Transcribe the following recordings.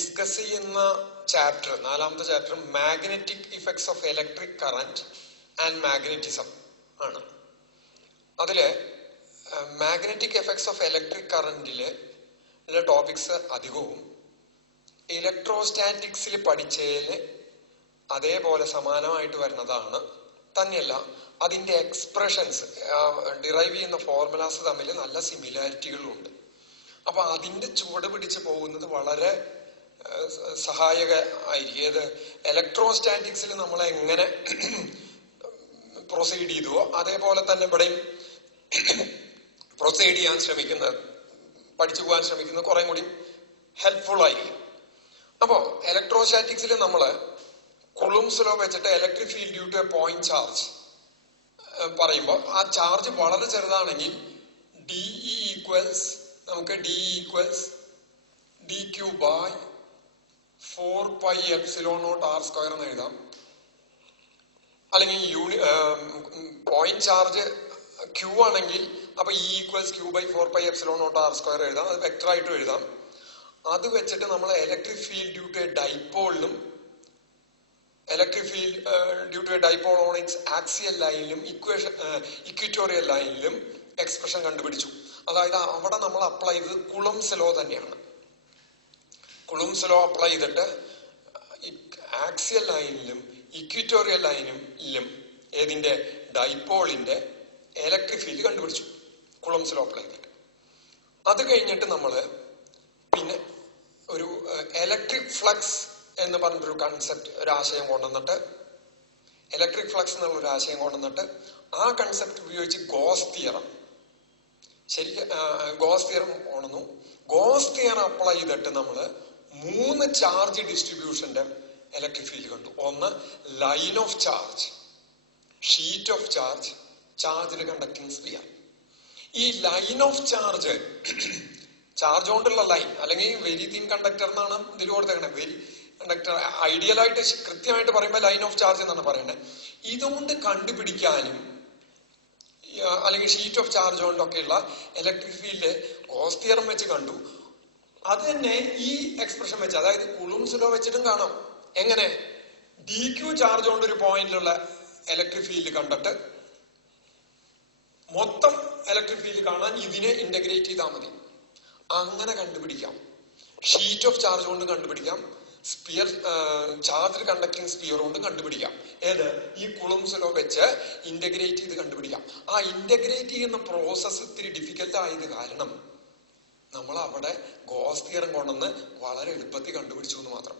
Discuss ചെയ്യുന്ന chapter, നാലാമത്തെ chapter magnetic effects of electric current and magnetism ആണ്. അതില് മാഗ്നറ്റിക് എഫക്ട്സ് ഓഫ് ഇലക്ട്രിക് കറന്റില് ടോപ്പിക്സ് അധികവും ഇലക്ട്രോസ്റ്റാറ്റിക്സിൽ പഠിച്ചതില് അതേപോലെ സമാനമായിട്ട് വരുന്നതാണ്. തന്നെയല്ല അതിന്റെ എക്സ്പ്രഷൻസ്, ഡിറൈവ് ചെയ്യുന്ന ഫോർമുലാസ് തമ്മിൽ നല്ല സിമിലാരിറ്റികളുണ്ട്. അപ്പൊ അതിന്റെ ചുവട് പിടിച്ച് പോകുന്നത് വളരെ സഹായക ആയിരിക്കും. ഏത് ഇലക്ട്രോസ്റ്റാറ്റിക്സിൽ നമ്മൾ എങ്ങനെ പ്രൊസീഡ് ചെയ്തുവോ അതേപോലെ തന്നെ ഇവിടെയും പ്രൊസീഡ് ചെയ്യാൻ ശ്രമിക്കുന്നത്, പഠിച്ചു പോകാൻ ശ്രമിക്കുന്നത് കുറെ കൂടി ഹെൽപ്ഫുൾ ആയിരിക്കും. അപ്പോ ഇലക്ട്രോസ്റ്റാറ്റിക്സിൽ നമ്മള് കുളുംസ് ലോ വെച്ചിട്ട് electric field due to a point charge പറയുമ്പോൾ ആ ചാർജ് വളരെ ചെറുതാണെങ്കിൽ DE ഈക്വൽസ് നമുക്ക് DE equals dq by 4πε0r² എന്ന് എഴുതാം. അല്ലെങ്കിൽ പോയിന്റ് ചാർജ് Q ആണെങ്കിൽ അപ്പൊ E equals Q by 4πε0r² എഴുതാം. അത് വെക്ടർ ആയിട്ടും എഴുതാം. അത് വെച്ചിട്ട് നമ്മൾ electric field due to a ഡൈപോളിനും electric field due to a dipole on its axial ലൈനിലും ഇക്വിറ്റോറിയൽ ലൈനിലും എക്സ്പ്രഷൻ കണ്ടുപിടിച്ചു. അതായത് അവിടെ നമ്മൾ അപ്ലൈ ചെയ്തത് കുളംസ് ലോ തന്നെയാണ്. കുളംസ് ലോ അപ്ലൈ ചെയ്തിട്ട് ആക്സിയൽ ലൈനിലും ഇക്വിറ്റോറിയൽ ലൈനിലും ഏതിന്റെ ഡൈപോളിന്റെ ഇലക്ട്രിക് ഫീൽഡ് കണ്ടുപിടിച്ചു കുളംസ് ലോ അപ്ലൈ ചെയ്തിട്ട്. അത് കഴിഞ്ഞിട്ട് നമ്മള് പിന്നെ ഒരു ഇലക്ട്രിക് ഫ്ലക്സ് എന്ന് പറഞ്ഞൊരു കൺസെപ്റ്റ്, ഒരു ആശയം കൊണ്ടുവന്നിട്ട് ഇലക്ട്രിക് ഫ്ലക്സ് എന്നുള്ള ഒരു ആശയം കൊണ്ടുവന്നിട്ട് ആ കൺസെപ്റ്റ് ഉപയോഗിച്ച് ഗോസ് തിയറം കൊണ്ടുവന്നു. ഗോസ് തിയറം അപ്ലൈ ചെയ്തിട്ട് നമ്മള് 3 ചാർജ് ഡിസ്ട്രിബ്യൂഷന്റെ ഇലക്ട്രിക് ഫീൽഡ് കണ്ടു. ഒന്ന് line of charge, sheet of charge, charge conducting sphere. ഈ ലൈൻ ഓഫ് ചാർജ്, ചാർജ് കൊണ്ടുള്ള ലൈൻ അല്ലെങ്കിൽ വെരി തിൻ കണ്ടക്ടർ എന്നാണ് ഇതിൽ കൊടുത്തേക്കണേ. വെരി കണ്ടക്ടർ ഐഡിയലായിട്ട് കൃത്യമായിട്ട് പറയുമ്പോൾ ലൈൻ ഓഫ് ചാർജ് എന്നാണ് പറയുന്നത്. ഇതുകൊണ്ട് കണ്ടുപിടിക്കാനും അല്ലെങ്കിൽ ഷീറ്റ് ഓഫ് ചാർജ് കൊണ്ടൊക്കെയുള്ള ഇലക്ട്രിക് ഫീൽഡ് ഗോസ് തിയറം വെച്ച് കണ്ടു. അത് തന്നെ ഈ എക്സ്പ്രഷൻ വെച്ച്, അതായത് കുളുംസ് ലോ വെച്ചിട്ടും കാണാം. എങ്ങനെ DQ ചാർജ് കൊണ്ട് ഒരു പോയിന്റിലുള്ള ഇലക്ട്രിക് ഫീൽഡ് കണ്ടിട്ട് മൊത്തം ഇലക്ട്രിക് ഫീൽഡ് കാണാൻ ഇതിനെ ഇന്റഗ്രേറ്റ് ചെയ്താൽ മതി. അങ്ങനെ കണ്ടുപിടിക്കാം. ഷീറ്റ് ഓഫ് ചാർജ് കൊണ്ട് കണ്ടുപിടിക്കാം, സ്പിയർ ചാർജ് കണ്ടക്ടിങ് സ്പിയർ കൊണ്ട് കണ്ടുപിടിക്കാം. ഏത് ഈ കുളുംസ് ലോ വെച്ച് ഇന്റഗ്രേറ്റ് ചെയ്ത് കണ്ടുപിടിക്കാം. ആ ഇന്റഗ്രേറ്റ് ചെയ്യുന്ന പ്രോസസ് ഇത്തിരി ഡിഫിക്കൽട്ട് ആയത് കാരണം നമ്മൾ അവിടെ ഗോസ് തിയറം കൊണ്ടുവന്ന് വളരെ എളുപ്പത്തിൽ കണ്ടുപിടിച്ചു എന്ന് മാത്രം.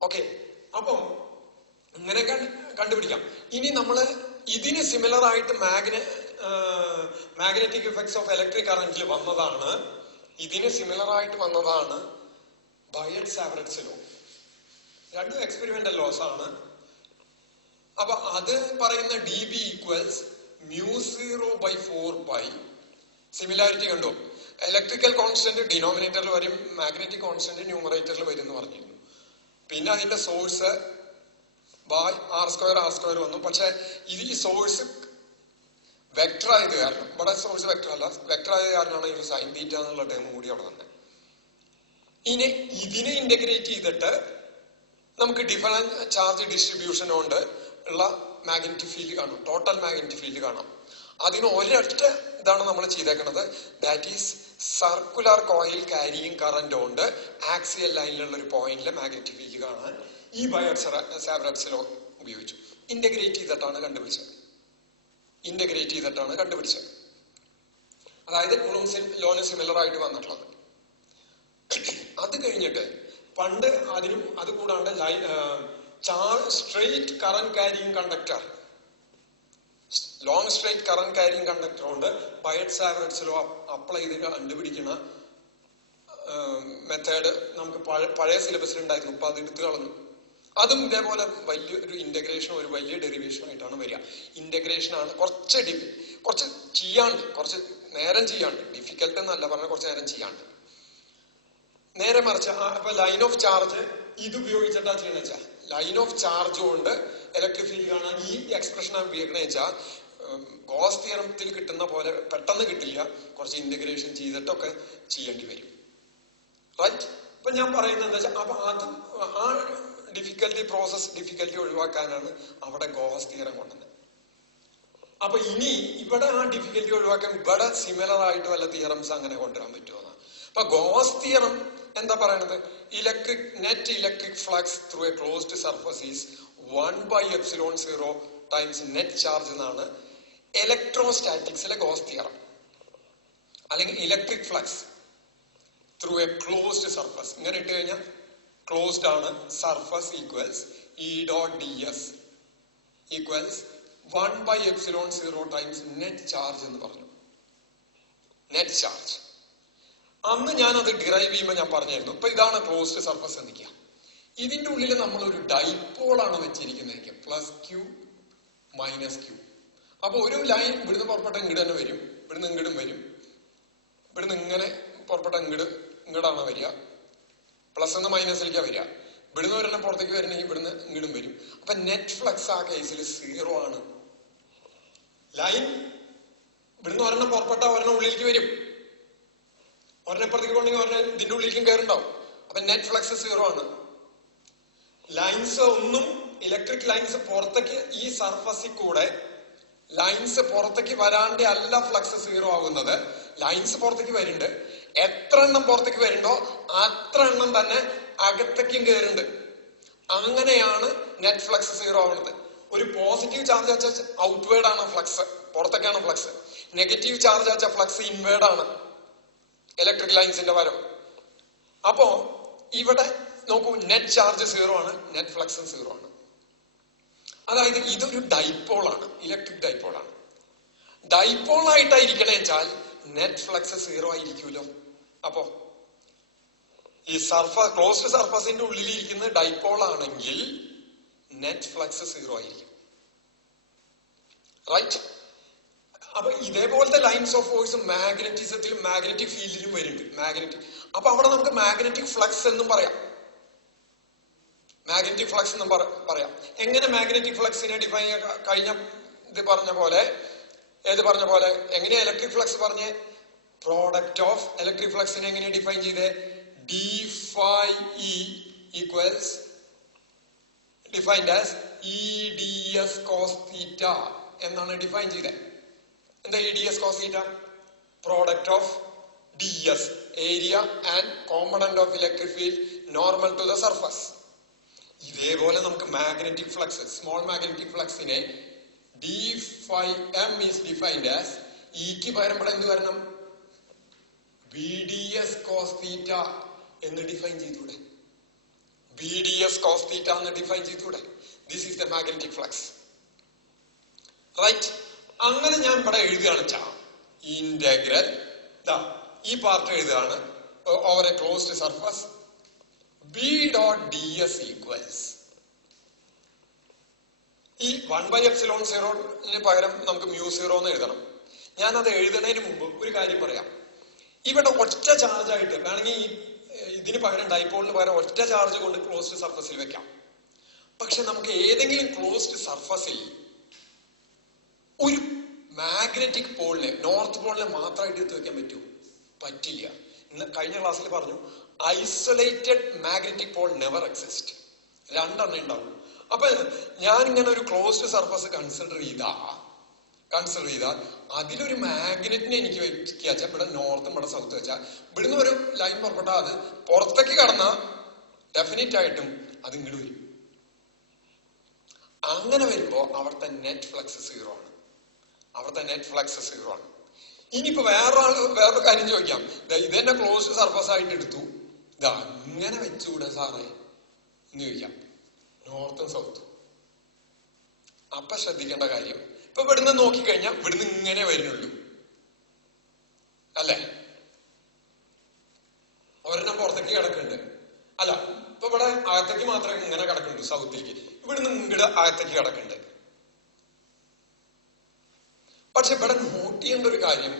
ഓക്കെ, അപ്പൊ ഇങ്ങനെ കണ്ടുപിടിക്കാം. ഇനി നമ്മള് ഇതിന് സിമിലർ ആയിട്ട് മാഗ്നറ്റിക് ഇഫക്ട്സ് ഓഫ് ഇലക്ട്രിക് കറന്റിൽ വന്നതാണ്, ഇതിന് സിമിലർ ആയിട്ട് വന്നതാണ് ബയറ്റ്-സാവററ്റ്സ് ലോ. രണ്ടും എക്സ്പെരിമെന്റൽ ലോസ് ആണ്. അപ്പൊ അത് പറയുന്ന dB ഈക്വൽസ് μ0/4π. സിമിലാരിറ്റി കണ്ടോ? ഇലക്ട്രിക്കൽ കോൺസ്റ്റന്റ് ഡിനോമിനേറ്ററിൽ വരും, മാഗ്നറ്റിക് കോൺസ്റ്റന്റ് ന്യൂമറേറ്ററിൽ വരും എന്ന് പറഞ്ഞിരുന്നു. പിന്നെ അതിന്റെ സോഴ്സ് ബൈ r² വന്നു. പക്ഷെ ഇത് ഈ സോഴ്സ് വെക്ടർ ആയത് കാരണം, ഇവിടെ സോഴ്സ് വെക്ടർ അല്ല, വെക്ടർ ആയത് കാരണമാണ് ഈ സൈൻ തീറ്റ എന്നുള്ള ടേം കൂടി അവിടെ തന്നെ. ഇനി ഇതിനെ ഇന്റഗ്രേറ്റ് ചെയ്തിട്ട് നമുക്ക് ഡിഫറൻറ്റ് ചാർജ് ഡിസ്ട്രിബ്യൂഷൻ കൊണ്ട് ഉള്ള മാഗ്നറ്റിക് ഫീൽഡ് കാണാം, ടോട്ടൽ മാഗ്നറ്റിക് ഫീൽഡ് കാണാം. അതിന് ഒരൊറ്റ ഇതാണ് നമ്മൾ ചെയ്തേക്കുന്നത്. That is circular coil carrying current കൊണ്ട് ആക്സിയൽ ലൈനിലുള്ള ഒരു പോയിന്റിലെ മാഗ്നറ്റിക് ഫീൽഡ് കാണാൻ ഈ ബയറ്റ്-സാവററ്റ്സ് ലോ ഉപയോഗിച്ചു. ഇന്റഗ്രേറ്റ് ചെയ്തിട്ടാണ് കണ്ടുപിടിച്ചത്. അതായത് കുളുംസ് ലോന് സിമിലർ ആയിട്ട് വന്നിട്ടുള്ളത്. അത് കഴിഞ്ഞിട്ട് പണ്ട് അതിനും അത് കൂടാണ്ട് straight current carrying conductor, long straight current carrying conductor കൊണ്ട് ബയറ്റ്-സാവററ്റ്സ് ലോ അപ്ലൈ ചെയ്ത് കണ്ടുപിടിക്കുന്ന മെത്തേഡ് നമുക്ക് പഴയ സിലബസിൽ ഉണ്ടായിരുന്നു. ഇപ്പൊ അത് എടുത്തു കളഞ്ഞു. അതും ഇതേപോലെ വലിയൊരു ഇന്റഗ്രേഷനും ഒരു വലിയ ഡെറിവേഷനും ആയിട്ടാണ് വരിക. ഇന്റഗ്രേഷൻ ആണ് കുറച്ച് നേരം ചെയ്യാണ്ട്, ഡിഫിക്കൽട്ട് എന്നല്ല പറഞ്ഞ കുറച്ച് നേരം ചെയ്യാണ്ട്. നേരെ മറിച്ച് അപ്പൊ ലൈൻ ഓഫ് ചാർജ് ഇത് ഉപയോഗിച്ചിട്ടാ ചെയ്യണ വെച്ചാൽ, ലൈൻ ഓഫ് ചാർജ് കൊണ്ട് ഇലക്ട്രിക് ഫീൽഡ് കാണാൻ ഈ എക്സ്പ്രഷനാണ് ഉപയോഗിക്കണ വെച്ചാൽ ഗോസ് തിയറത്തിൽ കിട്ടുന്ന പോലെ പെട്ടെന്ന് കിട്ടില്ല, കുറച്ച് ഇന്റഗ്രേഷൻ ചെയ്തിട്ടൊക്കെ ചെയ്യേണ്ടി വരും. റൈറ്റ്? ഇപ്പൊ ഞാൻ പറയുന്നത് എന്താ വെച്ചാൽ, അപ്പൊ അതും ആ പ്രോസസ് ഡിഫിക്കൽറ്റി ഒഴിവാക്കാനാണ് അവിടെ ഗോസ് തിയറം കൊണ്ടുവന്നത്. അപ്പൊ ഇനി ഇവിടെ ആ ഡിഫിക്കൽറ്റി ഒഴിവാക്കാൻ ഇവിടെ സിമിലർ ആയിട്ട് വല്ല തിയറംസ് അങ്ങനെ കൊണ്ടുവരാൻ പറ്റുമോ? അപ്പൊ ഗോസ് തിയറം എന്താ പറയണത്? Net electric flux through a closed surface is 1/ε0 times net charge എന്നാണ് ഇലക്ട്രോസ്റ്റാറ്റിക്സിലെ ഗോസ് തിയറം. അല്ലെങ്കിൽ electric flux through a closed surface ഇങ്ങനെ ഇട്ട് കഴിഞ്ഞാൽ ക്ലോസ്ഡ് ആണ്. Surface equals E.ds equals 1/ε0 times net charge എന്ന് പറഞ്ഞു. നെറ്റ് ചാർജ് അന്ന് ഞാനത് ഡിറൈവ് ചെയ്യുമ്പോൾ ഞാൻ പറഞ്ഞായിരുന്നു. ഇപ്പൊ ഇതാണ് ക്ലോസ്ഡ് സർഫസ് എന്നിരിക്കുക. ഇതിന്റെ ഉള്ളിൽ നമ്മളൊരു ഡൈപോളാണ് വെച്ചിരിക്കുന്നത്, പ്ലസ് ക്യൂ മൈനസ് ക്യൂ. അപ്പൊ ഒരു ലൈൻ ഇവിടുന്ന് പുറപ്പെട്ട ഇങ്ങോട്ട് തന്നെ വരും, ഇവിടുന്ന് ഇങ്ങോട്ടും വരും, ഇവിടുന്ന് ഇങ്ങനെ പുറപ്പെട്ട ഇങ്ങോട്ടാണ് വരിക, പ്ലസ് എന്ന് മൈനസിലേക്കാണ് വരിക. ഇവിടുന്ന് ഒരെണ്ണം പുറത്തേക്ക് വരണമെങ്കിൽ ഇവിടുന്ന് ഇങ്ങോട്ടും വരും. അപ്പൊ നെറ്റ് ഫ്ലക്സ് ആ കേസിൽ 0 ആണ്. ലൈൻ ഇവിടുന്ന് ഒരെണ്ണം പുറപ്പെട്ട ഒരെണ്ണം ഉള്ളിലേക്ക് വരും, ഒരെണ്ണം ഇപ്പുറത്തേക്ക് പോകണമെങ്കിൽ ഒരെണ്ണം ഇതിന്റെ ഉള്ളിലേക്കും കയറുണ്ടാവും. അപ്പൊ നെറ്റ് ഫ്ലക്സ് 0 ആണ്. ലൈൻസ് ഒന്നും ഇലക്ട്രിക് ലൈൻസ് പുറത്തേക്ക് ഈ സർഫസിൽ കൂടെ ലൈൻസ് പുറത്തേക്ക് വരാണ്ട് അല്ല ഫ്ലക്സ് 0 ആകുന്നത്. ലൈൻസ് പുറത്തേക്ക് വരുന്നുണ്ട്. എത്ര എണ്ണം പുറത്തേക്ക് വരുന്നുണ്ടോ അത്ര എണ്ണം തന്നെ അകത്തേക്കും കയറുന്നുണ്ട്. അങ്ങനെയാണ് നെറ്റ് ഫ്ലക്സ് 0 ആവുന്നത്. ഒരു പോസിറ്റീവ് ചാർജ് വെച്ചാൽ ഔട്ട്വേർഡ് ആണ് ഫ്ലക്സ്, പുറത്തേക്കാണ് ഫ്ലക്സ്. നെഗറ്റീവ് ചാർജ് വെച്ചാൽ ഫ്ലക്സ് ഇൻവേർഡ് ആണ് ഇലക്ട്രിക് ലൈൻസിന്റെ വരവ്. അപ്പോ ഇവിടെ നോക്കൂ, നെറ്റ് ചാർജ് 0 ആണ്, നെറ്റ് ഫ്ലക്സും 0 ആണ്. അതായത് ഇതൊരു ഡൈപോളാണ്, ഇലക്ട്രിക് ഡൈപോളാണ്. ഡൈപോൾ ആയിട്ടായിരിക്കണേ വെച്ചാൽ നെറ്റ് ഫ്ലക്സ് 0 ആയിരിക്കുമല്ലോ. അപ്പോ ഈ ക്ലോസ്ഡ് സർഫസിന്റെ ഉള്ളിൽ ഇരിക്കുന്ന ഡൈപോൾ ആണെങ്കിൽ നെറ്റ് ഫ്ലക്സ് 0 ആയിരിക്കും. റൈറ്റ്? അപ്പൊ ഇതേപോലത്തെ ലൈൻസ് ഓഫ് ഫോഴ്സ് മാഗ്നറ്റിസത്തിലും മാഗ്നറ്റിക് ഫീൽഡിലും വരുന്നുണ്ട്. അപ്പൊ അവിടെ നമുക്ക് മാഗ്നറ്റിക് ഫ്ലക്സ് എന്നും പറയാം. മാഗ്നറ്റിക് ഫ്ലക്സ് എന്നും പറയാം. എങ്ങനെ മാഗ്നറ്റിക് ഫ്ലക്സിനെ ഡിഫൈൻ കഴിഞ്ഞ പറഞ്ഞ പോലെ എങ്ങനെയാ ഇലക്ട്രിക് ഫ്ലക്സ് പറഞ്ഞേ? പ്രോഡക്റ്റ് ഓഫ് ഇലക്ട്രിക് ഫ്ലക്സിനെ എങ്ങനെയാ ഡിഫൈൻ ചെയ്തേ? d∅e equals defined as EdS cos θ എന്നാണ് ഡിഫൈൻ ചെയ്തത്. എന്താ EdS cos θ? Product of ds, area and component of electric field normal to the surface. ഇതേപോലെ നമുക്ക് മാഗ്നറ്റിക് ഫ്ലക്സ്, സ്മോൾ മാഗ്നറ്റിക് ഫ്ലക്സിനെ d∅m is defined as ഇക്ക് പകരം ഇവിടെ എന്ത് വരണം? BdS cos θ എന്ന് ഡിഫൈൻ ചെയ്തൂടെ? BdS cos θ എന്ന് ഡിഫൈൻ ചെയ്തൂടെ? This is the magnetic flux. Right? അങ്ങനെ ഞാൻ ഇവിടെ എഴുതുകയാണ് വെച്ചാ ഇന്റഗ്രൽ ഈ പാർട്ട് എഴുതുകയാണ് over a closed surface B.ds equals ഈ 1/ε0 പകരം നമുക്ക് μ0 എന്ന് എഴുതണം. ഞാൻ അത് എഴുതുന്നതിന് മുമ്പ് ഒരു കാര്യം പറയാം. ഇവിടെ ഒറ്റ ചാർജ് ആയിട്ട് വേണമെങ്കിൽ ഇതിന് പകരം ഡൈപോളിന് പകരം ഒറ്റ ചാർജ് കൊണ്ട് ക്ലോസ്ഡ് സർഫസിൽ വെക്കാം. പക്ഷെ നമുക്ക് ഏതെങ്കിലും ക്ലോസ്ഡ് സർഫസിൽ ഒരു മാഗ്നറ്റിക് പോളിനെ, നോർത്ത് പോളിനെ മാത്രമായിട്ട് എടുത്ത് വെക്കാൻ പറ്റുമോ? പറ്റില്ല. കഴിഞ്ഞ ക്ലാസ്സിൽ പറഞ്ഞു isolated magnetic Paul never exist. രണ്ടെണ്ണം ഉണ്ടാവും. അപ്പൊ ഞാൻ ഇങ്ങനെ ഒരു ക്ലോസ്ഡ് സർഫസ് കൺസിഡർ ചെയ്താൽ അതിലൊരു മാഗ്നറ്റിനെ എനിക്ക് വെച്ചാൽ ഇവിടെ നോർത്തും ഇവിടെ സൗത്ത് വെച്ചാൽ ഇവിടുന്ന് ഒരു ലൈൻ പുറപ്പെട്ടാൽ അത് പുറത്തേക്ക് കടന്നാൽ ഡെഫിനറ്റ് ആയിട്ടും അത് ഇങ്ങോട്ട് വരും. അങ്ങനെ വരുമ്പോ അവിടുത്തെ നെറ്റ് ഫ്ലക്സ് 0 ആണ്. ഇനിയിപ്പോ വേറൊരു കാര്യം ചോദിക്കാം. ഇതെന്നെ ക്ലോസ്ഡ് സർഫസ് ആയിട്ട് എടുത്തു, ഇതാ ഇങ്ങനെ വെച്ചുകൂടെ സാറേ എന്ന് ചോദിക്കാം, നോർത്തും സൗത്തും. അപ്പൊ ശ്രദ്ധിക്കേണ്ട കാര്യം, ഇപ്പൊ ഇവിടുന്ന് നോക്കിക്കഴിഞ്ഞാൽ ഇവിടുന്ന് ഇങ്ങനെ വരുന്നുള്ളൂ അല്ലെ? ഒരെണ്ണം പുറത്തേക്ക് കിടക്കുന്നുണ്ട്. അല്ല, ഇപ്പൊ ഇവിടെ അകത്തേക്ക് മാത്രമേ ഇങ്ങനെ കിടക്കുന്നുണ്ട്, സൗത്തിലേക്ക്. ഇവിടുന്ന് ഇങ്ങോട്ട് അകത്തേക്ക് കിടക്കുന്നുണ്ട്. പക്ഷെ ഇവിടെ നോട്ട് ചെയ്യേണ്ട ഒരു കാര്യം,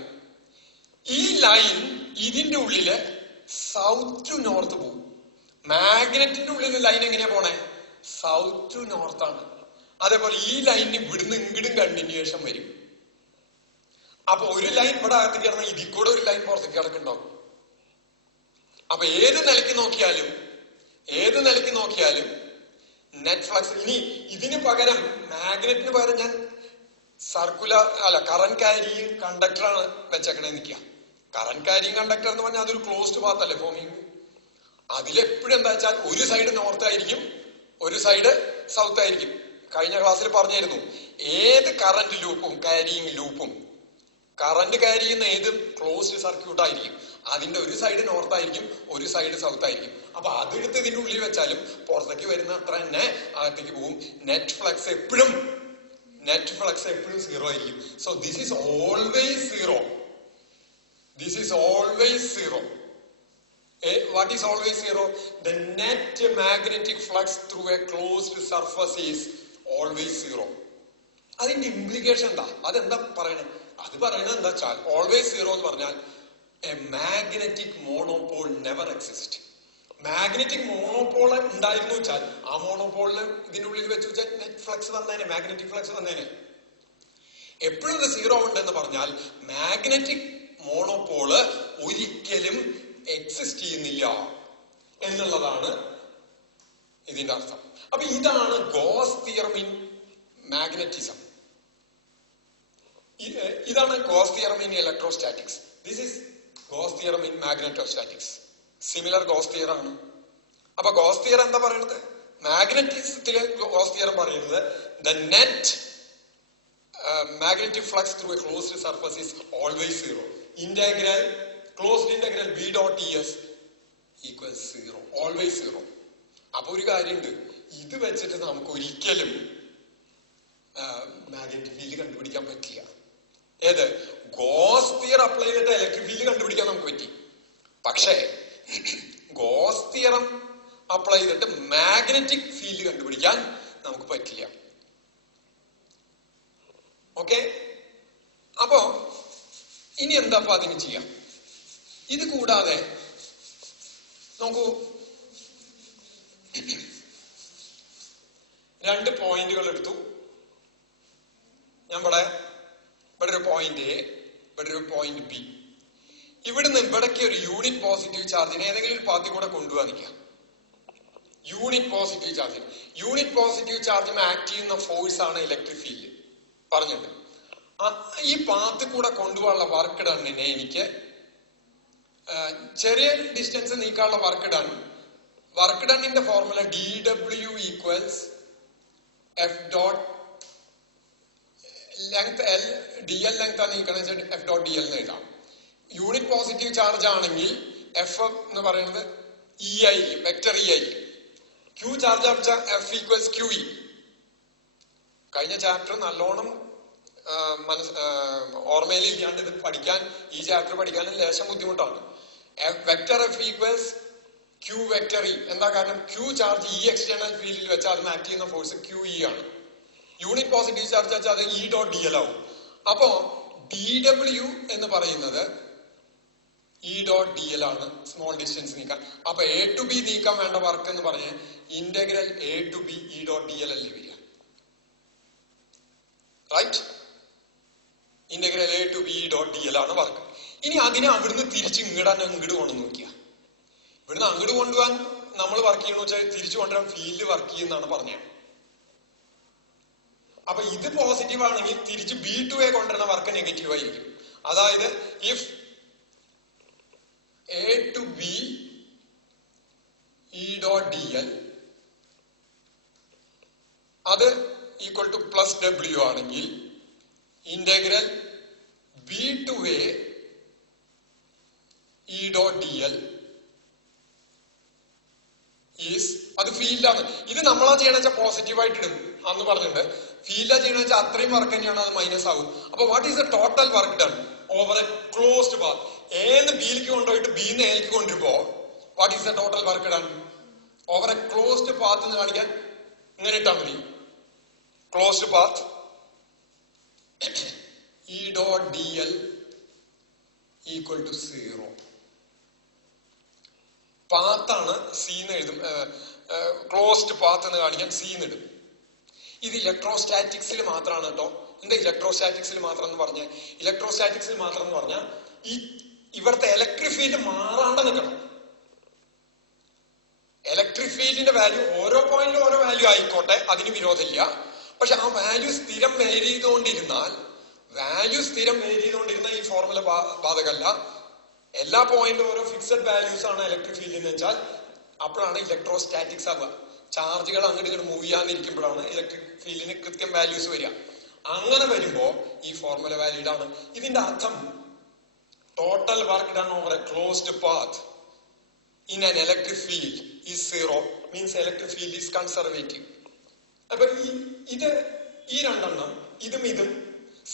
ഈ ലൈൻ ഇതിന്റെ ഉള്ളില് സൗത്ത് ടു നോർത്ത് പോകും. മാഗ്നറ്റിന്റെ ഉള്ളിലെ ലൈൻ എങ്ങനെയാ പോണേ? സൗത്ത് ടു നോർത്ത് ആണ്. അതേപോലെ ഈ ലൈനിന് ഇവിടുന്ന് ഇങ്ങോട്ടും കണ്ടിന്യൂവേഷൻ വരും. അപ്പൊ ഒരു ലൈൻ ഇവിടെ അകത്തേക്ക് കിടന്നാൽ ഇതിൽ കൂടെ ഒരു ലൈൻ പുറത്തേക്ക് കിടക്കുന്നുണ്ടാവും. അപ്പൊ ഏത് നിലയ്ക്ക് നോക്കിയാലും നെറ്റ് ഫ്ലക്സ്. ഇനി ഇതിന് പകരം മാഗ്നറ്റിന് പകരം ഞാൻ കറന്റ് ക്യാരിയും കണ്ടക്ടറാണ് വെച്ചേക്കണേ നിൽക്കുക. കറന്റ് ക്യാരിയും കണ്ടക്ടർ എന്ന് പറഞ്ഞാൽ അതൊരു ക്ലോസ്ഡ് പാത്ത് അല്ലേ ഫോമിങ്. അതിലെപ്പോഴും എന്താ വെച്ചാൽ ഒരു സൈഡ് നോർത്ത് ആയിരിക്കും, ഒരു സൈഡ് സൗത്ത് ആയിരിക്കും. കഴിഞ്ഞ ക്ലാസ്സിൽ പറഞ്ഞിരുന്നു, ഏത് കറന്റ് ലൂപ്പും കറന്റ് ക്യാരി ചെയ്യുന്ന ഏത് ക്ലോസ്ഡ് സർക്യൂട്ട് ആയിരിക്കും, അതിന്റെ ഒരു സൈഡ് നോർത്ത് ആയിരിക്കും, ഒരു സൈഡ് സൗത്ത് ആയിരിക്കും. അപ്പൊ അതെടുത്ത് ഇതിന്റെ ഉള്ളിൽ വെച്ചാലും പുറത്തേക്ക് വരുന്ന അത്ര തന്നെ അകത്തേക്ക് പോകും. നെറ്റ് ഫ്ലക്സ് എപ്പോഴും സീറോ ആയിരിക്കും. So this is always zero. What is always zero? The net magnetic flux through a closed surface is always zero. അതിന്റെ ഇംപ്ലിക്കേഷൻ എന്താ? അതെന്താ പറയണേ? അത് പറയണത് എന്താ വെച്ചാൽ ഓൾവേസ് സീറോ എന്ന് പറഞ്ഞാൽ A magnetic monopole never exist. Magnetic monopole ഉണ്ടായിരുന്നു വെച്ചാൽ ആ മോണോപോളിന് ഇതിന്റെ ഉള്ളിൽ വെച്ച് വെച്ചാൽ നെറ്റ് ഫ്ലക്സ് വന്നേനെ, മാഗ്നറ്റിക് ഫ്ലക്സ് വന്നേനെ. എപ്പോഴും ഇത് സീറോ ഉണ്ടെന്ന് പറഞ്ഞാൽ മാഗ്നറ്റിക് മോണോപോള് ഒരിക്കലും എക്സിസ്റ്റ് ചെയ്യുന്നില്ല എന്നുള്ളതാണ് ഇതിന്റെ അർത്ഥം. അപ്പൊ ഇതാണ് ഗോസ് തിയറം ഇൻ മാഗ്നറ്റിസം. ഇതാണ് Gauss theorem in electrostatics. This is Gauss theorem in magnetostatics. Similar Gauss theorem ആണ്. അപ്പൊ ഗോസ് തിയർ എന്താ പറയുന്നത്? മാഗ്നറ്റിസത്തിലെ ഗോസ് തിയറം പറയുന്നത് the net magnetic flux through a closed surface is always zero. Closed integral v dot ds equals zero. Always zero. അപ്പൊ ഒരു കാര്യമുണ്ട്, ഇത് വെച്ചിട്ട് നമുക്ക് ഒരിക്കലും മാഗ്നറ്റിക് ഫീൽഡ് കണ്ടുപിടിക്കാൻ പറ്റില്ല. ഏത് ഗോസ് തിയർ അപ്ലൈ ചെയ്തിട്ട് ഇലക്ട്രിക് ഫീൽഡ് കണ്ടുപിടിക്കാൻ നമുക്ക് പറ്റി. പക്ഷേ ഗോസ് തിയറം അപ്ലൈ ചെയ്തിട്ട് മാഗ്നറ്റിക് ഫീൽഡ് കണ്ടുപിടിക്കാൻ നമുക്ക് പറ്റില്ല. ഓക്കെ, അപ്പോ ഇനി എന്താ അതിന് ചെയ്യാം? ഇത് കൂടാതെ നോക്കൂ, രണ്ട് പോയിന്റുകൾ എടുത്തു. ഞാൻ ഇവിടെ ഒരു പോയിന്റ് എ, ഇവിടെ ഒരു പോയിന്റ് ബി. ഇവിടുന്ന് ഇവിടേക്ക് ഒരു യൂണിറ്റ് പോസിറ്റീവ് ചാർജിനെ ഏതെങ്കിലും ഒരു പാത്തിൽ കൂടെ കൊണ്ടുപോകാൻ നിൽക്കുക. യൂണിറ്റ് പോസിറ്റീവ് ചാർജിന് ആക്ട് ചെയ്യുന്ന ഫോഴ്സ് ആണ് ഇലക്ട്രിക് ഫീൽഡ് പറഞ്ഞിട്ട്. ഈ പാത്തിൽ കൂടെ കൊണ്ടുപോകാനുള്ള വർക്ക് ഡണ്ണിനെ എനിക്ക് ചെറിയ ഡിസ്റ്റൻസ് നീക്കാനുള്ള വർക്ക് ഡണ്ണിന്റെ formula dw equals F dot length L, dl length ആണ് നീക്കണ എഫ് ഡോട്ട് dl എന്ന് എഴുതാം. യൂണിറ്റ് പോസിറ്റീവ് ചാർജ് ആണെങ്കിൽ എഫ് എന്ന് പറയുന്നത് ഇ ആയിരിക്കും, വെക്ടർ ഇ ആയിരിക്കും. ക്യൂ ചാർജ് ആണെന്ന് എഫ് ഈക്വൽസ് ക്യൂ ഇ. കഴിഞ്ഞ ചാപ്റ്റർ നല്ലോണം ഓർമ്മയിൽ ഇല്ലാണ്ട് ഇത് പഠിക്കാൻ, ഈ ചാപ്റ്റർ പഠിക്കാനും ലേശം ബുദ്ധിമുട്ടാണ്. Vector F equals Q vector E. എന്താ കാരണം? ക്യൂ ചാർജ് ഇ എക്സ്റ്റേണൽ ഫീൽഡിൽ വെച്ചാൽ അതിന് ആക്ട് ചെയ്യുന്ന ഫോഴ്സ് ക്യൂ ഇ ആണ്. യൂണിറ്റ് പോസിറ്റീവ് ചാർജ് വെച്ചാൽ അത് ഇ ഡോട്ട് ഡി എൽ ആവും. അപ്പോ dw എന്ന് പറയുന്നത് ഇ ഡോട്ട് ഡി എൽ ആണ്, സ്മോൾ ഡിസ്റ്റൻസ് നീക്കാൻ. അപ്പൊ എ ടു ബി നീക്കാൻ വേണ്ട വർക്ക് എന്ന് പറഞ്ഞ് integral A to B E dot D L അല്ലേ വരിക, right? Integral A to B E dot D L ആണ് വർക്ക്. ഇനി അതിനെ അവിടുന്ന് തിരിച്ച് ഇങ്ങോട്ട് കൊണ്ടു നോക്കിയ, ഇവിടുന്ന് അങ്ങോട്ട് കൊണ്ടുപോകാൻ നമ്മൾ വർക്ക് ചെയ്യണമെന്ന് വെച്ചാൽ തിരിച്ചു കൊണ്ടുവരാൻ ഫീൽഡ് വർക്ക് ചെയ്യുന്നതാണ് പറഞ്ഞത്. അപ്പൊ ഇത് പോസിറ്റീവ് ആണെങ്കിൽ തിരിച്ച് ബി ടു എ കൊണ്ടുവരുന്ന വർക്ക് നെഗറ്റീവ് ആയിരിക്കും. അതായത് if A to B E dot D L അത് ഈക്വൽ ടു പ്ലസ് ഡബ്ല്യു ആണെങ്കിൽ integral B to A E dot D L is, അത് ഫീൽഡാണ്. ഇത് നമ്മളാ ചെയ്യണമെന്ന് വെച്ചാൽ പോസിറ്റീവായിട്ട് ഇടും അന്ന് പറഞ്ഞിട്ടുണ്ട്. ഫീൽഡാ ചെയ്യണമെന്ന് വെച്ചാൽ അത്രയും വർക്ക് തന്നെയാണ്, അത് മൈനസ് ആവും. അപ്പൊ what is the total work done over a closed path? എന്ന് ബിയിലേക്ക് കൊണ്ടുപോയിട്ട് ബിന്ന് എയിലേക്ക് കൊണ്ടുവരുമ്പോ what is the total work done over a closed path എന്ന് കാണിക്കാൻ ഇങ്ങനെ ഇട്ടാൽ മതി. Closed path E dot D L equal to 0. പാത്താണ് സീന്ന് എഴുതും, ക്ലോസ്ഡ് പാത്ത് എന്ന് കാണിക്കാൻ സീന്ന് ഇടും. ഇത് ഇലക്ട്രോസ്റ്റാറ്റിക്സിൽ മാത്രമാണ് കേട്ടോ. എന്താ ഇലക്ട്രോസ്റ്റാറ്റിക്സിൽ മാത്രം എന്ന് പറഞ്ഞ? ഇലക്ട്രോസ്റ്റാറ്റിക്സിൽ മാത്രം എന്ന് പറഞ്ഞാൽ ഈ ഇവിടുത്തെ ഇലക്ട്രിക് ഫീൽഡ് മാറാണ്ട് നിൽക്കണം. ഫീൽഡിന്റെ വാല്യൂ ഓരോ പോയിന്റിലും ഓരോ വാല്യൂ ആയിക്കോട്ടെ, അതിന് വിരോധമില്ല. പക്ഷെ ആ വാല്യൂ സ്ഥിരം വേരി ചെയ്തുകൊണ്ടിരുന്നാൽ ഈ ഫോർമുല ബാധകമല്ല. എല്ലാ പോയിന്റിലും ഓരോ ഫിക്സഡ് വാല്യൂസ് ആണ് ഇലക്ട്രിക് ഫീൽഡ് എന്ന് വെച്ചാൽ അപ്പോഴാണ് ഇലക്ട്രോസ്റ്റാറ്റിക്സ് ആവുക. ചാർജുകൾ അങ്ങോട്ട് ഇങ്ങോട്ട് മൂവ് ചെയ്യാന്നിരിക്കുമ്പോഴാണ് ഇലക്ട്രിക് ഫീൽഡിന് കൃത്യം വാല്യൂസ് വരിക. അങ്ങനെ വരുമ്പോ ഈ ഫോർമുല വാലിഡ് ആണ്. ഇതിന്റെ അർത്ഥം total work done over a closed path in an electric field is zero, means electric field is conservative. അപ്പൊ ഈ രണ്ടെണ്ണം ഇതും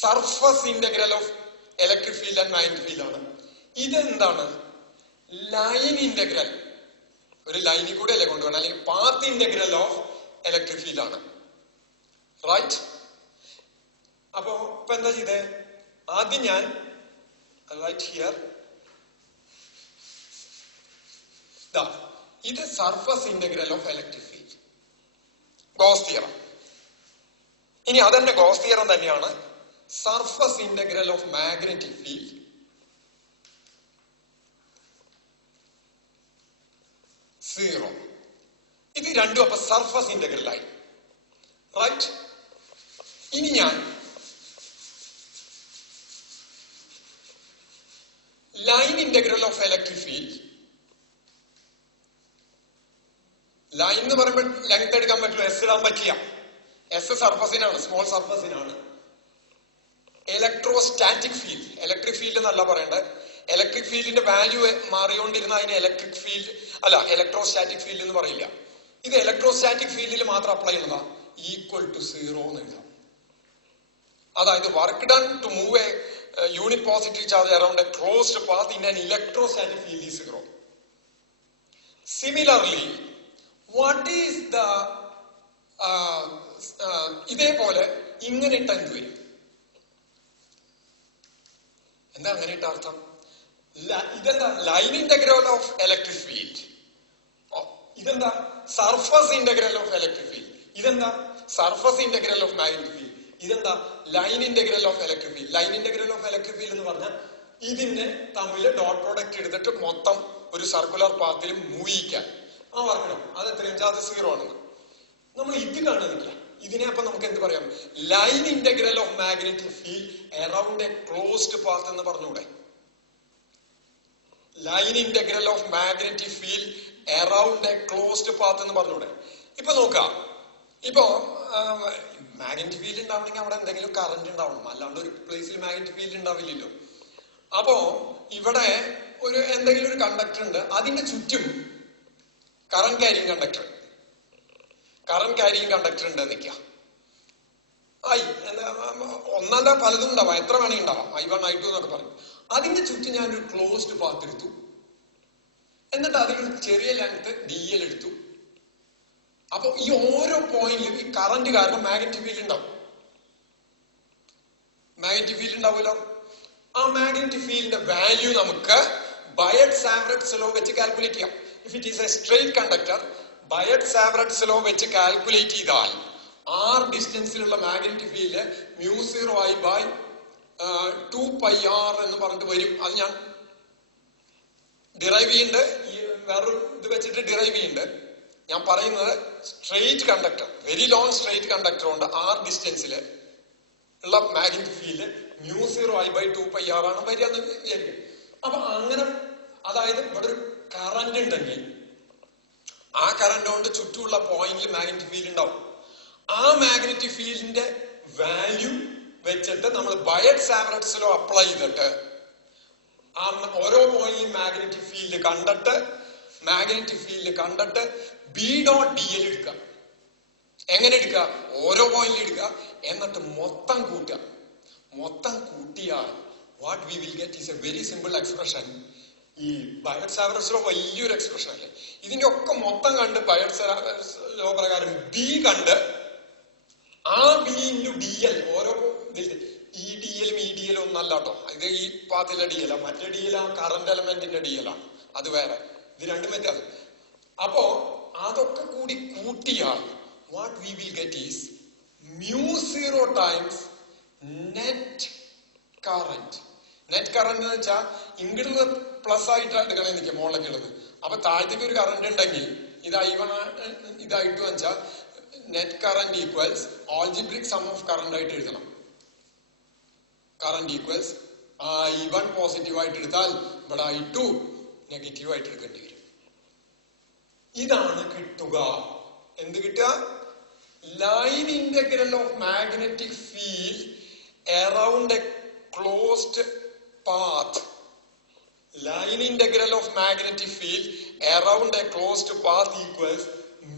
surface integral of electric field and magnetic field ആണ്. ഇതെന്താണ്? ലൈൻ ഇന്റഗ്രൽ, ഒരു ലൈനിൽ കൂടെ അല്ലേ കൊണ്ടുപോകണം, അല്ലെങ്കിൽ path integral of electric field ആണ്. റൈറ്റ്? അപ്പോ ഇപ്പൊ എന്താ ചെയ്തേ? ആദ്യം ഞാൻ റൈറ്റ് ഹിയർ ഇത് surface integral of electric field, Gauss theorem. ഇനി അതന്നെ ഗോസ് തിയറം തന്നെയാണ് surface integral of magnetic field. Zero. ഇത് രണ്ടും അപ്പൊ സർഫസ് ഇന്റഗ്രൽ ആയി. റൈറ്റ്? ഇനി ഞാൻ line integral of electric field, line എന്ന് പറയുമ്പോൾ ലെങ്ത് എടുക്കാൻ പറ്റില്ല, എസ് ഇടാൻ പറ്റില്ല. എസ് സർഫസിനാണ്, സ്മോൾ സർഫസിനാണ്. ഇലക്ട്രോസ്റ്റാറ്റിക് ഫീൽഡ്, ഇലക്ട്രിക് ഫീൽഡ് എന്നല്ല പറയേണ്ടത്. ഇലക്ട്രിക് ഫീൽഡിന്റെ വാല്യൂ മാറിക്കൊണ്ടിരുന്ന അതിന് ഇലക്ട്രിക് ഫീൽഡ് അല്ല, ഇലക്ട്രോസ്റ്റാറ്റിക് ഫീൽഡ് എന്ന് പറയില്ല. ഇത് ഇലക്ട്രോസ്റ്റാറ്റിക് ഫീൽഡിൽ മാത്രം അപ്ലൈ ചെയ്യുന്നതാ. ഈക്വൽ ടു സീറോ എന്ന് എഴുതാം. അതായത് work done to move a unit positive charge around a closed path in an electrostatic field is zero. Similarly what is the ഇതേപോലെ ഇങ്ങനെ ഇട്ട എന്ത് വരും? എന്താ അങ്ങനെ ഇട്ട അർത്ഥം? ഇതെന്താ? Line integral of electric field. ഇതെന്താ? Surface integral of electric field. ഇതെന്താ? Surface integral of magnetic field. ഇതെന്താ? Line integral of electric field. Line integral of electric field എന്ന് പറഞ്ഞാൽ ഇതിനെ തമ്മിൽ ഡോട്ട് പ്രോഡക്റ്റ് എടുത്തിട്ട് മൊത്തം ഒരു സർക്കുലർ പാത്തിൽ മൂവ് ചെയ്യിക്കാൻ ആ വർക്കണം. അത് എത്രയും അത് സീറോ ആണെന്ന് നമ്മൾ ഇത് കാണുന്നില്ല. ഇതിനെ അപ്പൊ നമുക്ക് എന്ത് പറയാം? Line integral of magnetic field around a closed path എന്ന് പറഞ്ഞൂടെ? Line integral of magnetic field around a closed path എന്ന് പറഞ്ഞൂടെ? ഇപ്പൊ നോക്കാം, ഇപ്പോ മാഗ്നറ്റിക് ഫീൽഡ് ഉണ്ടാവണമെങ്കിൽ അവിടെ എന്തെങ്കിലും കറന്റ് ഉണ്ടാവണം, അല്ലാണ്ട് ഒരു പ്ലേസിൽ മാഗ്നറ്റിക് ഫീൽഡ് ഉണ്ടാവില്ലല്ലോ. അപ്പോ ഇവിടെ ഒരു എന്തെങ്കിലും ഒരു കണ്ടക്ടർ ഉണ്ട്, അതിന്റെ ചുറ്റും കറന്റ് ക്യാരിങ് കണ്ടക്ടർ ഉണ്ട് നിൽക്കുക. ഒന്നല്ല പലതും ഉണ്ടാവാം, എത്ര വേണമെങ്കിൽ ഉണ്ടാവാം, I1 I2 എന്നൊക്കെ പറയും. അതിന്റെ ചുറ്റും ഞാനൊരു ക്ലോസ്ഡ് പാത്ത് എടുത്തു, എന്നിട്ട് അതിലൊരു ചെറിയ ലെങ്ത് DL എടുത്തു. അപ്പൊ ഈ ഓരോ പോയിന്റിലും ഈ കറന്റ് കാരണം മാഗ്നറ്റിക് ഫീൽഡ് ഉണ്ടാവും. ഉണ്ടാവുമല്ലോ. ആ മാഗ്നറ്റിക് ഫീൽഡിന്റെ വാല്യൂ നമുക്ക് ബയറ്റ്-സാവററ്റ്സ് ലോ വെച്ച് കാൽക്കുലേറ്റ് ചെയ്യാം. If it is a straight conductor, Biot Savart's law വെച്ച് കാൽക്കുലേറ്റ് ചെയ്താൽ r ഡിസ്റ്റൻസിലുള്ള മാഗ്നറ്റിക് ഫീൽഡ് μ0I/2πr എന്ന് പറഞ്ഞിട്ട് വരും. അത് ഞാൻ ഡിറൈവ് ചെയ്യുന്നുണ്ട്, വേറൊരു ഇത് വെച്ചിട്ട് ഡിറൈവ് ചെയ്യുന്നുണ്ട്. ഞാൻ പറയുന്നത് straight conductor, very long straight conductor കൊണ്ട് r ഡിസ്റ്റൻസിൽ ഉള്ള മാഗ്നറ്റിക് ഫീൽഡ് μ0I/2πr ആണ് വരിക എന്ന് വിചാരിക്കും. അപ്പൊ അങ്ങനെ, അതായത് ഇവിടെ ഒരു കറന്റ് ഉണ്ടെങ്കിൽ ആ കറന്റ് കൊണ്ട് ചുറ്റുമുള്ള പോയിന്റിൽ മാഗ്നറ്റിക് ഫീൽഡ് ഉണ്ടാവും. ആ മാഗ്നറ്റിക് ഫീൽഡിന്റെ വാല്യൂ വെച്ചിട്ട് നമ്മൾ ബയറ്റ്-സാവററ്റ്സ് ലോ അപ്ലൈ ചെയ്തിട്ട് ഓരോ പോയിന്റിലും മാഗ്നറ്റിക് ഫീൽഡ് കണ്ടിട്ട് B.dl എടുക്കുക. എങ്ങനെ എടുക്കുക? ഓരോ പോയിന്റിലും എടുക്കുക, എന്നിട്ട് മൊത്തം കൂട്ടിയാൽ what we will get is A very simple expression. ഈ ബയറ്റ്-സാവററ്റ്സ് ലോ വലിയൊരു എക്സ്പ്രഷൻ അല്ലേ? ഇതിന്റെ ഒക്കെ മൊത്തം കണ്ട് ബയറ്റ്-സാവററ്റ്സ് ലോ പ്രകാരം ബി കണ്ട് ആ ബി ഇൻറ്റു DL ഓരോ ഈ DL ഒന്നല്ല കേട്ടോ, ഇത് ഈ പാത്തിലെ DL ആ, മറ്റേ DL ആ കറന്റ് എലമെന്റിന്റെ DL ആണ്, അത് വേറെ. ഇത് രണ്ടും വ്യത്യാസം. അപ്പോ അതൊക്കെ കൂടി കൂട്ടിയാൽ what we will get is μ0 times net current. Net current എന്ന് വെച്ചാൽ ഇങ്ങോട്ട് പ്ലസ് ആയിട്ട് എടുക്കണേ നിൽക്കുക മുകളിലേക്കുള്ളത്. അപ്പൊ താഴത്തേക്ക് ഒരു കറന്റ് ഉണ്ടെങ്കിൽ ഇത് I1 ഇത് I2 വെച്ചാൽ net current equals algebraic some of current ആയിട്ട് എഴുതണം. കറന്റ് ഈക്വൽസ് I1 പോസിറ്റീവ് ആയിട്ട് എടുത്താൽ ഇവിടെ I2 നെഗറ്റീവ് ആയിട്ട് എടുക്കേണ്ടി വരും. ഇതാണ് കിട്ടുക. എന്ത് കിട്ടുക? Line integral of magnetic field around a closed path. Line integral of magnetic field around a closed path equals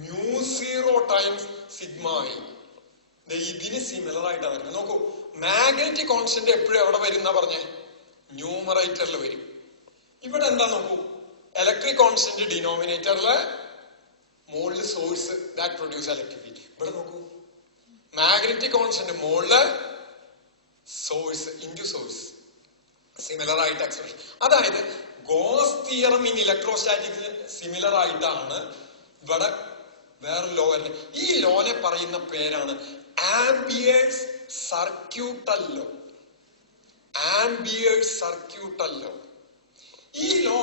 μ0 times sigma I. ഇതിന് സിമിലർ ആയിട്ടാണ് വരുന്നത്. നോക്കൂ, മാഗ്നറ്റിക് കോൺസ്റ്റന്റ് എപ്പോഴും എവിടെ വരും എന്നാ പറഞ്ഞേ? ന്യൂമറേറ്ററിൽ വരും. ഇവിടെ എന്താ നോക്കൂ, ഇലക്ട്രിക് കോൺസ്റ്റന്റ് ഡിനോമിനേറ്ററില്, മുകളില് source that produce electric field. ഇവിടെ നോക്കൂ, മാഗ്നറ്റിക് കോൺസ്റ്റന്റ് മുകളില്, സോഴ്സ് ഇൻറ്റു സോഴ്സ്. സിമിലർ ആയിട്ട് എക്സ്പ്രഷൻ. അതായത് ഗോസ് തിയറം ഇൻ ഇലക്ട്രോസ്റ്റാറ്റിക്സിന് സിമിലർ ആയിട്ടാണ് ഇവിടെ വേറെ ലോ വരുന്നത്. ഈ ലോനെ പറയുന്ന പേരാണ് Ampere's circuital law. Ampere's circuital law. ഈ ലോ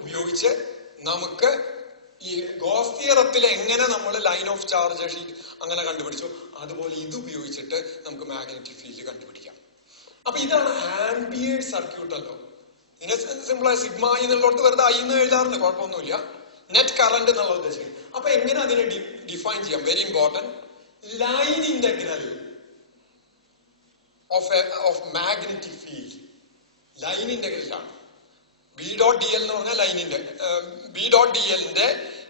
ഉപയോഗിച്ച് നമുക്ക് ഈ ഗോസ് തിയറത്തിൽ എങ്ങനെ നമ്മൾ ലൈൻ ഓഫ് ചാർജ് ഷീറ്റ് അങ്ങനെ കണ്ടുപിടിച്ചു, അതുപോലെ ഇത് ഉപയോഗിച്ചിട്ട് നമുക്ക് മാഗ്നറ്റിക് ഫീൽഡ് കണ്ടുപിടിക്കാം. അപ്പൊ ഇതാണ് ആംപിയേഴ്സ് സർക്യൂട്ടൽ ലോ. ഇതിനെ സിമ്പിളായി സിഗ്മ എന്നുള്ളടത്ത് വെറുതെ I എന്ന് എഴുതാറുണ്ട്, കുഴപ്പമൊന്നുമില്ല. നെറ്റ് കറന്റ് എന്നുള്ള ഉദ്ദേശിക്കുന്നത്. അപ്പൊ എങ്ങനെ അതിനെ ഡിഫൈൻ ചെയ്യാം? Very important. Line integral of magnetic field. Line ഇന്റഗ്രലാണ്. B.dl എന്ന് പറഞ്ഞാൽ ലൈനിന്റെ B.dlന്റെ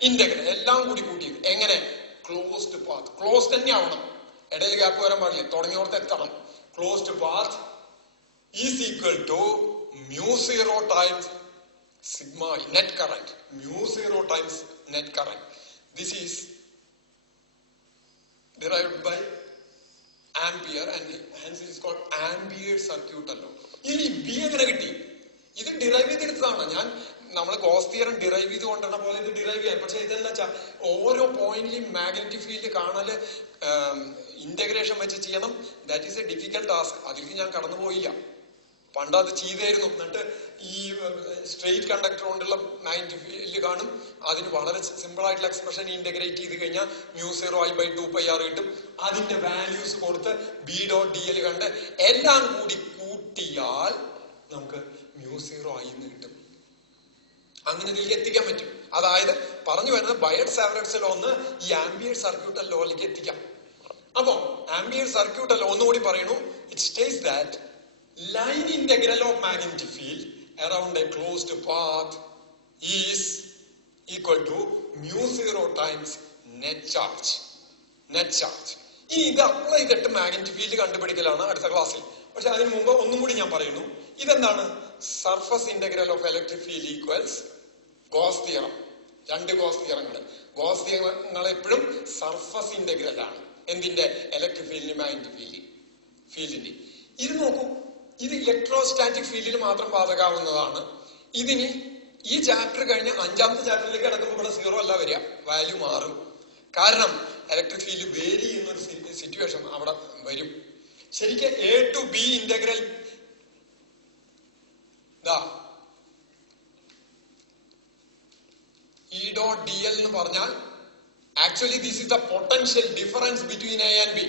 ഇന്റഗ്രൽ എല്ലാം കൂടി കൂട്ടി. എങ്ങനെ? Closed path. ക്ലോസ് തന്നെ ആവണം, ഇടയിൽ ഗ്യാപ്പ് വരാൻ പാടില്ല, തുടങ്ങിയോടത്ത് എത്തണം. Closed path is equal to μ0 times sigma I, net current. μ0 times net current. This is derived by ampere and hence it is called ampere circuit law. ഇനി B എങ്ങനെ കിട്ടി? ഇത് ഡിറൈവ് ചെയ്തെടുത്തതാണ്. നമ്മൾ ഗോസ് തിയറം ഡിറൈവ് ചെയ്ത് കൊണ്ടുവന്ന പോലെ ഇത് ഡിറൈവ് ചെയ്യാം. പക്ഷെ ഇതെന്താ വെച്ചാൽ ഓരോ പോയിന്റിലും മാഗ്നറ്റിക് ഫീൽഡ് കാണല് ഇന്റഗ്രേഷൻ വെച്ച് ചെയ്യണം. That is A difficult task. അതിലേക്ക് ഞാൻ കടന്നുപോയില്ല. പണ്ട് അത് ചെയ്തായിരുന്നു. എന്നിട്ട് ഈ സ്ട്രെയിറ്റ് കണ്ടക്ടർ കൊണ്ടുള്ള മാഗ്നറ്റിക് ഫീൽഡ് കാണും. അതിന് വളരെ സിമ്പിൾ ആയിട്ടുള്ള എക്സ്പ്രഷൻ ഇന്റഗ്രേറ്റ് ചെയ്ത് കഴിഞ്ഞാൽ μ0 I/2πr കിട്ടും. അതിന്റെ വാല്യൂസ് കൊടുത്ത് B.dl കണ്ട് എല്ലാം കൂടി കൂട്ടിയാൽ നമുക്ക് μ0 I എന്ന് കിട്ടും. അങ്ങനെ ഇതിലേക്ക് എത്തിക്കാൻ പറ്റും. അതായത് പറഞ്ഞു വരുന്നത് ബയറ്റ്-സാവററ്റ്സ് ലോ ഒന്ന് ഈ ആംപിയർ സർക്യൂട്ടൽ ലോയിലേക്ക് എത്തിക്കാം. അപ്പൊ ആംപിയർ സർക്യൂട്ടൽ ലോ ഒന്നുകൂടി പറയുന്നു. It States that line integral of magnetic field around a closed path is equal to μ0 times net charge. Net charge. ഇനി ഇത് അപ്ലൈ ചെയ്തിട്ട് മാഗ്നറ്റിക് ഫീൽഡ് കണ്ടുപിടിക്കലാണ് അടുത്ത ക്ലാസ്സിൽ. പക്ഷെ അതിന് മുമ്പ് ഒന്നും കൂടി ഞാൻ പറയുന്നു. ഇതെന്താണ്? Surface integral of electric field equals goes theorem. രണ്ട് ഗോസ് തിയറങ്ങൾ. ഗോസ് തിയറങ്ങൾ എപ്പോഴും സർഫസ് ഇന്റഗ്രൽ ആണ്. എന്തിന്റെ? ഇലക്ട്രിക് ഫീൽഡിന്റെ മാഗ്നറ്റിക് ഫീൽഡിന്റെ. ഇത് നോക്കൂ, ഇത് ഇലക്ട്രോസ്റ്റാറ്റിക് ഫീൽഡിൽ മാത്രം ബാധകാവുന്നതാണ്. ഇതിന് ഈ ചാപ്റ്റർ കഴിഞ്ഞ് 5ാമത്തെ ചാപ്റ്ററിലേക്ക് കിടക്കുമ്പോൾ ഇവിടെ 0 അല്ല വരിക, വാല്യൂ മാറും. കാരണം ഇലക്ട്രിക് ഫീൽഡ് വേരി ചെയ്യുന്നൊരു സിറ്റുവേഷൻ അവിടെ വരും. ശരിക്കും A to B integral E.dl എന്ന് പറഞ്ഞാൽ actually this is the potential difference between A and B.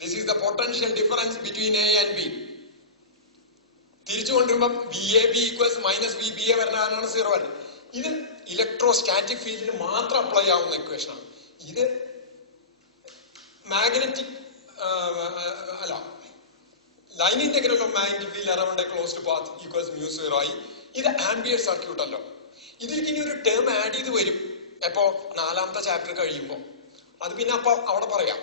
This is the potential difference between A and B. തിരിച്ചു കൊണ്ടുവരുമ്പം VAB ഈക്വൽസ് മൈനസ് VBA വരുന്ന കാരണമാണ് 0 വരുന്നത്. ഇത് ഇലക്ട്രോസ്റ്റാറ്റിക് ഫീൽഡിന് മാത്രം അപ്ലൈ ആവുന്ന ഇക്വേഷനാണ്. ഇത് മാഗ്നറ്റിക് അല്ല, line integral of magnetic field around a closed path equals μ0 I. ഇത് ആംപിയർ സർക്യൂട്ട് അല്ലോ. ഇതിലേക്ക് ഇനി ഒരു ടേം ആഡ് ചെയ്ത് വരും. എപ്പോ? 4ാമത്തെ ചാപ്റ്റർ കഴിയുമ്പോൾ. അത് പിന്നെ അപ്പൊ അവിടെ പറയാം.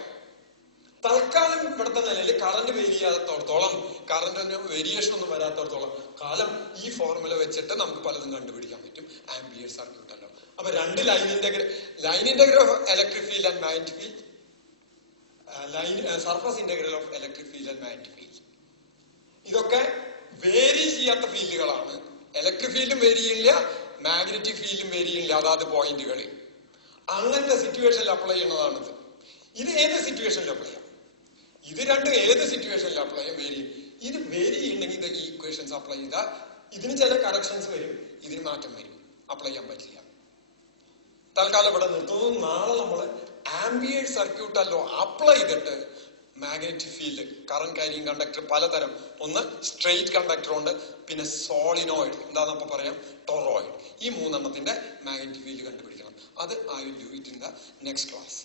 തൽക്കാലം ഇവിടുത്തെ നിലയിൽ കറന്റ് വേരി ചെയ്യാത്തടത്തോളം, കറന്റ് വേരിയേഷൻ ഒന്നും വരാത്തടത്തോളം കാലം ഈ ഫോർമുല വെച്ചിട്ട് നമുക്ക് പലതും കണ്ടുപിടിക്കാൻ പറ്റും. ആംപിയർ സർക്യൂട്ട് അല്ലോ. അപ്പൊ രണ്ട് line integral of electric field and magnetic field, surface integral of electric field and magnetic field. ഇതൊക്കെ വേരി ചെയ്യാത്ത ഫീൽഡുകളാണ്. ഇലക്ട്രിക് ഫീൽഡും വേരി ചെയ്യില്ല, മാഗ്നറ്റിക് ഫീൽഡും വേരി ചെയ്യില്ല അതാത് പോയിന്റുകളിൽ. അങ്ങനത്തെ സിറ്റുവേഷനിൽ അപ്ലൈ ചെയ്യുന്നതാണിത്. ഇത് ഏത് സിറ്റുവേഷനിൽ അപ്ലൈ ചെയ്യാം? ഇത് രണ്ടും ഏത് സിറ്റുവേഷനിൽ അപ്ലൈ ചെയ്യാം? വേരി. ഇത് വേരി ചെയ്യണമെങ്കിൽ ഇത് ഈക്വേഷൻസ് അപ്ലൈ ചെയ്താൽ ഇതിന് ചില കറക്ഷൻസ് വരും, ഇതിന് മാറ്റം വരും, അപ്ലൈ ചെയ്യാൻ പറ്റില്ല. തൽക്കാലം ഇവിടെ നിർത്തുന്നു. നാളെ നമ്മൾ ആംബിയന്റ് സർക്യൂട്ട് അല്ലോ അപ്ലൈ ചെയ്തിട്ട് magnetic field, current carrying conductor പലതരം, ഒന്ന് സ്ട്രെയിറ്റ് കണ്ടക്ടർ ഉണ്ട്, പിന്നെ സോളിനോയിഡ്, എന്താണെന്നപ്പോ പറയാം, ടൊറോയിഡ്. ഈ മൂന്നെണ്ണത്തിന്റെ മാഗ്നറ്റിക് ഫീൽഡ് കണ്ടുപിടിക്കണം. അത് I will do it in the next class.